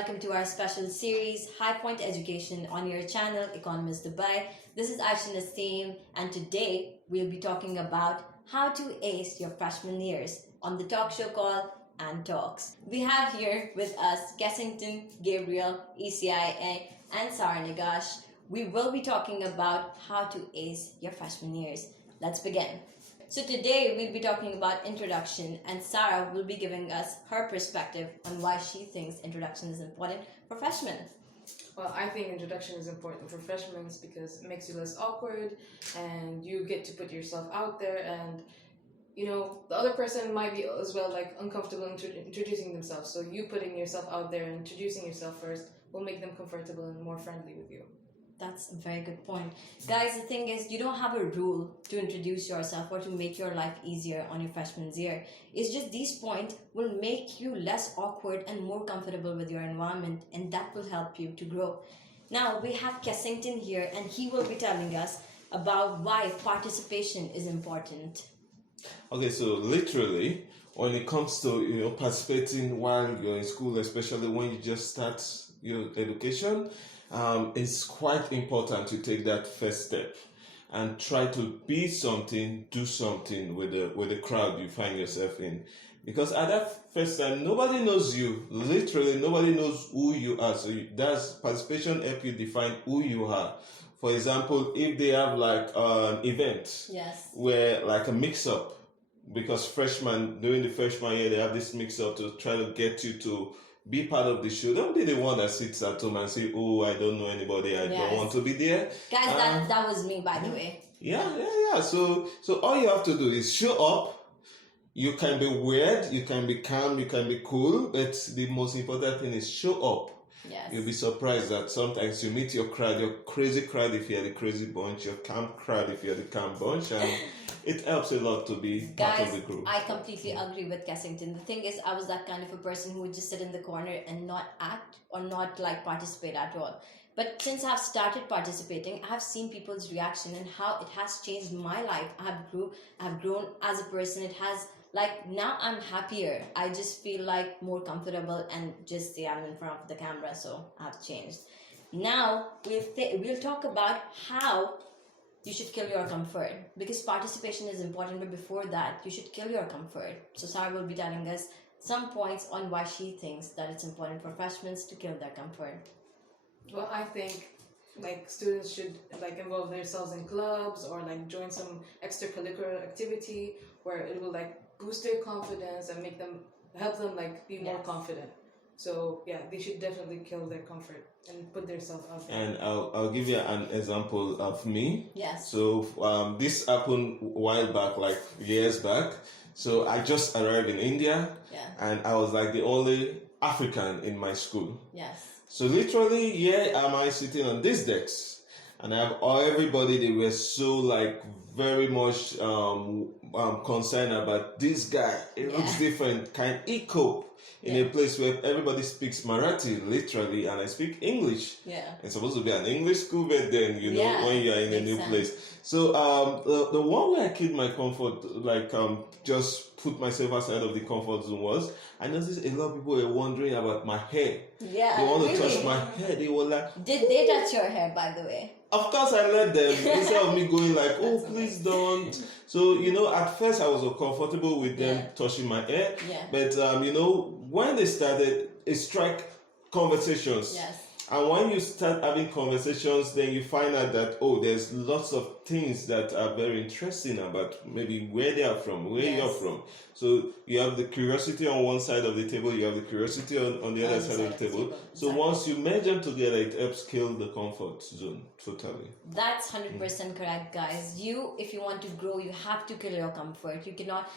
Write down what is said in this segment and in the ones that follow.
welcome to our special series, High Point Education, on your channel, Economist Dubai. This is Ayesha Naseem, and today we'll be talking about how to ace your freshman years on the talk show called And Talks. We have here with us Kessington Gabriel Sara and Sara Nigash. We will be talking about how to ace your freshman years. Let's begin. So today we'll be talking about introduction, and Sarah will be giving us her perspective on why she thinks introduction is important for freshmen. Well, I think introduction is important for freshmen because it makes you less awkward and you get to put yourself out there, and the other person might be as well uncomfortable introducing themselves. So you putting yourself out there and introducing yourself first will make them comfortable and more friendly with you. That's a very good point. Guys, the thing is, you don't have a rule to introduce yourself or to make your life easier on your freshman year. It's just these points will make you less awkward and more comfortable with your environment, and that will help you to grow. Now, we have Kessington here, and he will be telling us about why participation is important. Okay, so literally, when it comes to participating while you're in school, especially when you just start your education, it's quite important to take that first step and try to be something, do something with the crowd you find yourself in. Because at that first time, nobody knows you. Literally, nobody knows who you are. So that's participation help you define who you are. For example, if they have an event, yes, where a mix-up, because freshmen during the freshman year they have this mix-up to try to get you to be part of the show. Don't be the one that sits at home and say, "Oh, I don't know anybody. I don't want to be there." Guys, that was me, by the way. Yeah. So all you have to do is show up. You can be weird, you can be calm, you can be cool, but the most important thing is show up. Yes. You'll be surprised that sometimes you meet your crowd, your crazy crowd if you're the crazy bunch, your calm crowd if you're the calm bunch, and it helps a lot to be part of the group. I completely agree with Kessington. The thing is, I was that kind of a person who would just sit in the corner and not act or not participate at all. But since I've started participating, I've seen people's reaction and how it has changed my life. I've grown as a person. It has now I'm happier. I just feel more comfortable and just say I'm in front of the camera. So I've changed. Now we'll talk about how you should kill your comfort, because participation is important, but before that you should kill your comfort. So Sarah will be telling us some points on why she thinks that it's important for freshmen to kill their comfort. Well, I think students should involve themselves in clubs or join some extracurricular activity where it will boost their confidence and help them be more confident. So yeah, they should definitely kill their comfort and put themselves out there. And I'll give you an example of me. Yes. So this happened a while back, years back. So I just arrived in India. Yeah. And I was the only African in my school. Yes. So literally, here am I sitting on this desk, and I have everybody. They were so very much concerned about this guy. It looks different. Can he cope in a place where everybody speaks Marathi, literally, and I speak English? Yeah. It's supposed to be an English school, but then when you are in a new place. So the one way I killed my comfort, just put myself outside of the comfort zone, was I noticed a lot of people were wondering about my hair. Yeah. They want to touch my hair. They were like, did they touch your hair, by the way? Of course I let them, instead of me going oh, please don't. So, at first I was uncomfortable with them touching my hair. Yeah. But, when they started, it struck conversations. Yes. And when you start having conversations, then you find out that, there's lots of things that are very interesting about maybe where they are from, where you're from. So you have the curiosity on one side of the table, you have the curiosity on the other side of the table. So once you merge them together, it helps kill the comfort zone totally. That's 100% correct, guys. If you want to grow, you have to kill your comfort. You cannot...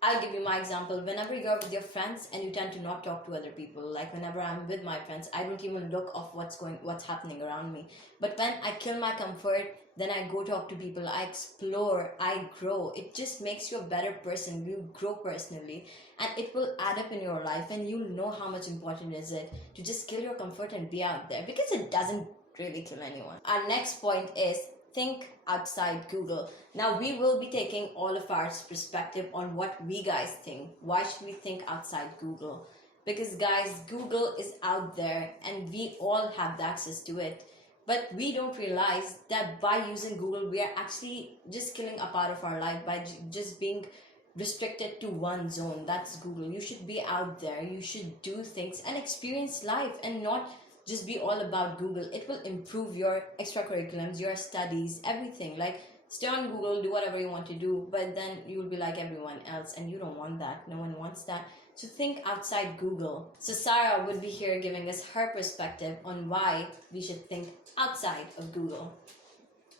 I'll give you my example. Whenever you go with your friends and you tend to not talk to other people, whenever I'm with my friends, I don't even look of what's happening around me. But when I kill my comfort, then I go talk to people, I explore, I grow. It just makes you a better person. You grow personally, and it will add up in your life, and you'll know how much important is it to just kill your comfort and be out there, because it doesn't really kill anyone. Our next point is think outside Google. Now we will be taking all of our perspective on what we guys think. Why should we think outside Google? Because guys, Google is out there and we all have the access to it. But we don't realize that by using Google, we are actually just killing a part of our life by just being restricted to one zone. That's Google. You should be out there. You should do things and experience life and not just be all about Google. It will improve your extracurriculums, your studies, everything. Like, stay on Google, do whatever you want to do, but then you'll be like everyone else and you don't want that. No one wants that. So think outside Google. So Sarah would be here giving us her perspective on why we should think outside of Google.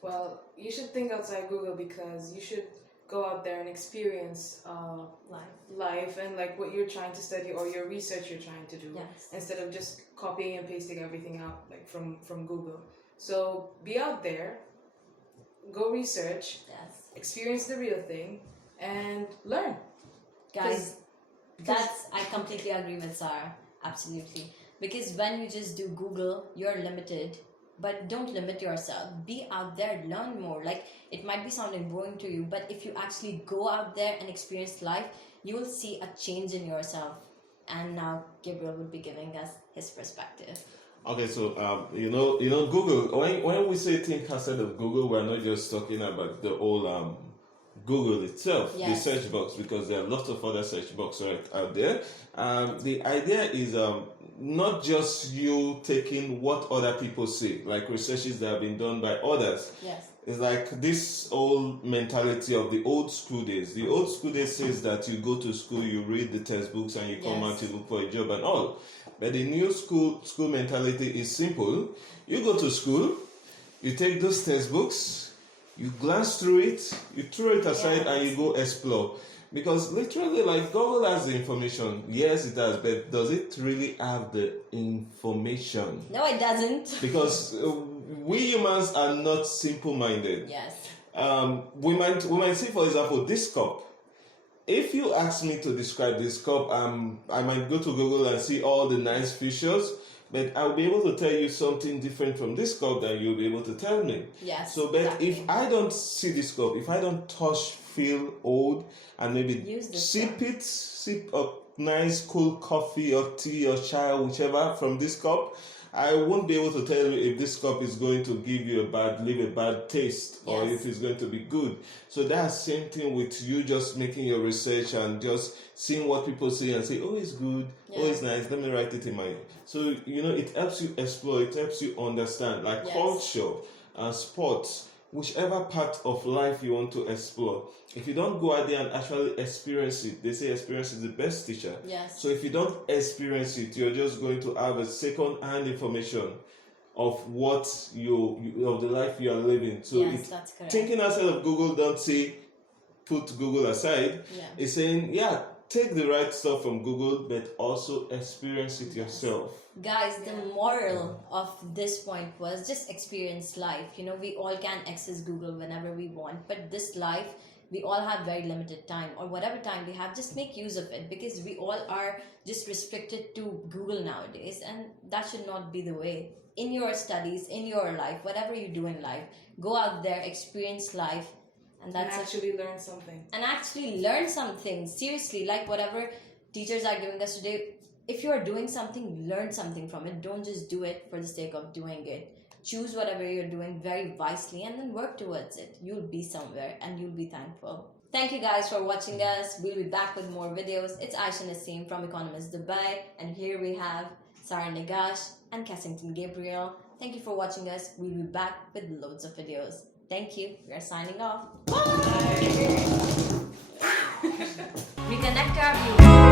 Well, you should think outside Google because you should go out there and experience life and like what you're trying to study or your research you're trying to do, Yes. instead of just copying and pasting everything out like from Google. So be out there, go research, Yes. experience the real thing, and learn. Guys, I completely agree with Sarah. Absolutely. Because when you just do Google, you're limited. But don't limit yourself. Be out there, learn more. Like, it might be sounding boring to you, but if you actually go out there and experience life, you will see a change in yourself. And now Gabriel would be giving us his perspective. Okay, so Google. When we say think outside of Google, we're not just talking about the whole Google itself, Yes. the search box, because there are lots of other search boxes right out there. The idea is not just you taking what other people say, like researches that have been done by others. Yes. It's like this old mentality of the old school days. The old school days says that you go to school, you read the textbooks, and you come Yes. out, you look for a job and all. But the new school mentality is simple. You go to school, you take those textbooks, you glance through it, you throw it aside, and you go explore. Because literally, like, Google has the information. Yes, it does, but does it really have the information? No, it doesn't. Because we humans are not simple-minded. Yes. We might see, for example, this cup. If you ask me to describe this cup, I might go to Google and see all the nice features, but I'll be able to tell you something different from this cup than you'll be able to tell me. Yes. So, but exactly. if I don't see this cup, if I don't touch, feel, hold, and maybe Use this sip a nice cool coffee or tea or chai, whichever, from this cup, I won't be able to tell you if this cup is going to leave a bad taste, or Yes. if it's going to be good. So that's same thing with you just making your research and just seeing what people say and say, oh, it's good, oh, it's nice, let me write it in my... So, it helps you explore, it helps you understand, like Yes. culture and sports, whichever part of life you want to explore. If you don't go out there and actually experience it, they say experience is the best teacher. Yes. So if you don't experience it, you're just going to have a second-hand information of what of the life you are living. So Yes, that's correct. thinking outside of Google, don't say put Google aside. Yeah. It's saying, take the right stuff from Google, but also experience it yourself. Guys, the moral of this point was just experience life. We all can access Google whenever we want, but this life, we all have very limited time, or whatever time we have, just make use of it, because we all are just restricted to Google nowadays, and that should not be the way. In your studies, in your life, whatever you do in life, go out there, experience life, and that's it. actually learn something. And actually learn something. Seriously, like whatever teachers are giving us today, if you're doing something, learn something from it. Don't just do it for the sake of doing it. Choose whatever you're doing very wisely and then work towards it. You'll be somewhere and you'll be thankful. Thank you guys for watching us. We'll be back with more videos. It's Ayesha Naseem from Economist Dubai, and here we have Sara Nigash and Kessington Gabriel. Thank you for watching us. We'll be back with loads of videos. Thank you. We are signing off. Bye. Reconnect our viewers.